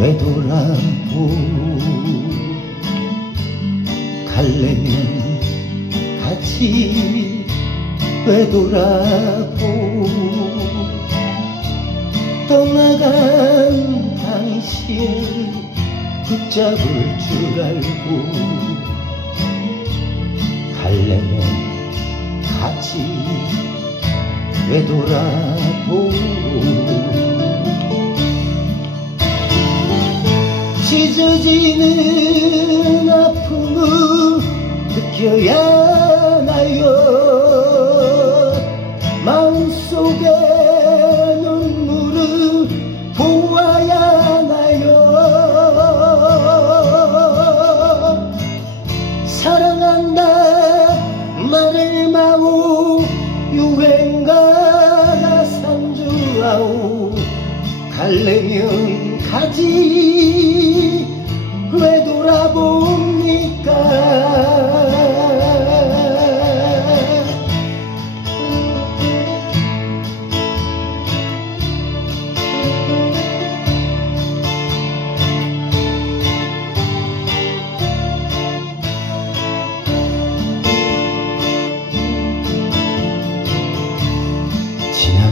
왜 돌아보 갈래면 같이 왜 돌아보. 떠나간 당신 붙잡을 줄 알고 갈래면 같이 왜 돌아보 찢어지는 아픔을 느껴야 하나요? 마음속에 눈물을 보아야 하나요? 사랑한다 말을 마오 유행가가 산주아오. 갈래면 가지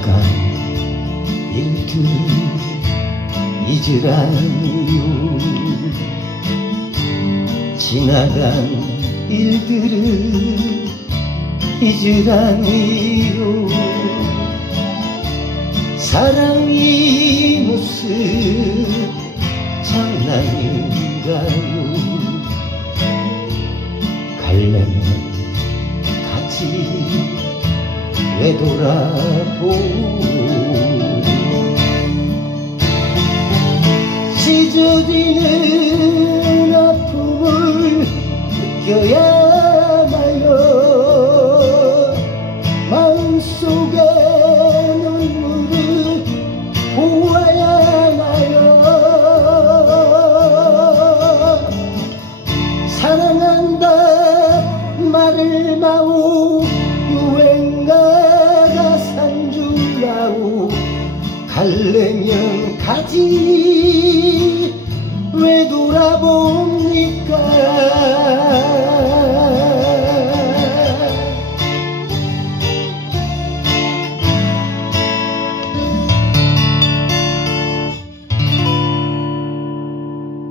지나간 일들 잊으라니요 지나간 일들을 잊으라니요 사랑이 무슨 장난인가요 왜 돌아보 끝까지? 왜 돌아봅니까?